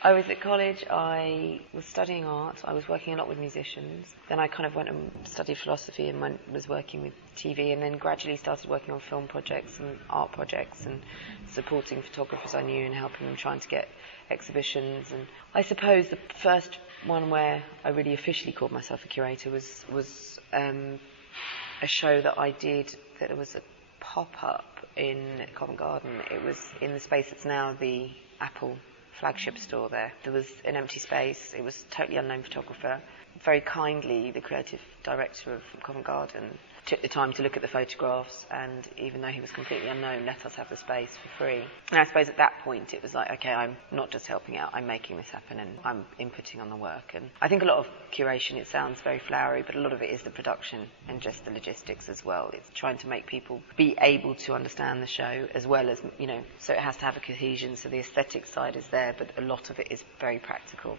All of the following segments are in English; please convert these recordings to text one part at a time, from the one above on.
I was at college, I was studying art, I was working a lot with musicians. Then I kind of went and studied philosophy and was working with TV, and then gradually started working on film projects and art projects and supporting photographers I knew and helping them trying to get exhibitions. And I suppose the first one where I really officially called myself a curator was a show that I did, that it was a pop-up in Covent Garden. It was in the space that's now the Apple flagship store there. There was an empty space. It was a totally unknown photographer. Very kindly, the creative director of Covent Garden took the time to look at the photographs, and even though he was completely unknown, let us have the space for free. And I suppose at that point it was like, okay, I'm not just helping out, I'm making this happen and I'm inputting on the work. And I think a lot of curation, it sounds very flowery, but a lot of it is the production and just the logistics as well. It's trying to make people be able to understand the show as well as, so it has to have a cohesion, so the aesthetic side is there, but a lot of it is very practical.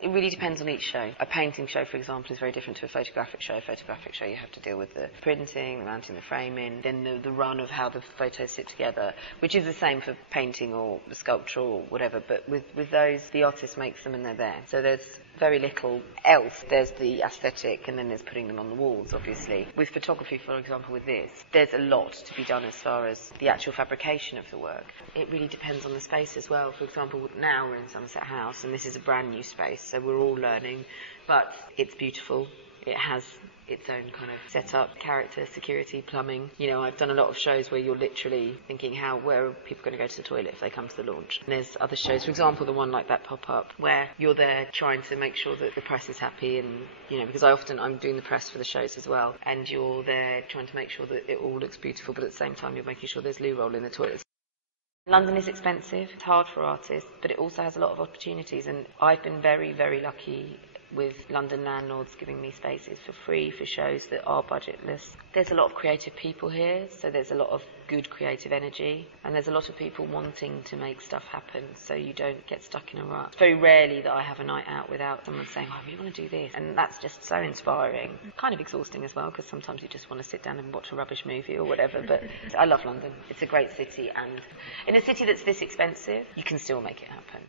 It really depends on each show. A painting show, for example, is very different to a photographic show. A photographic show, you have to deal with the printing, the mounting the framing, then the run of how the photos sit together, which is the same for painting or sculpture or whatever, but with those, the artist makes them and they're there. So there's very little else. There's the aesthetic, and then there's putting them on the walls, obviously. With photography, for example, with this, there's a lot to be done as far as the actual fabrication of the work. It really depends on the space as well. For example, now we're in Somerset House, and this is a brand new space, so we're all learning, but it's beautiful. It has its own kind of setup, character, security, plumbing. I've done a lot of shows where you're literally thinking, where are people going to go to the toilet if they come to the launch? And there's other shows, for example, the one like that pop-up, where you're there trying to make sure that the press is happy, and, because I'm doing the press for the shows as well, and you're there trying to make sure that it all looks beautiful, but at the same time you're making sure there's loo roll in the toilets. London is expensive, it's hard for artists, but it also has a lot of opportunities, and I've been very, very lucky with London landlords giving me spaces for free for shows that are budgetless. There's a lot of creative people here, so there's a lot of good creative energy, and there's a lot of people wanting to make stuff happen, so you don't get stuck in a rut. It's very rarely that I have a night out without someone saying, I really want to do this, and that's just so inspiring. Kind of exhausting as well, because sometimes you just want to sit down and watch a rubbish movie or whatever, but I love London. It's a great city, and in a city that's this expensive, you can still make it happen.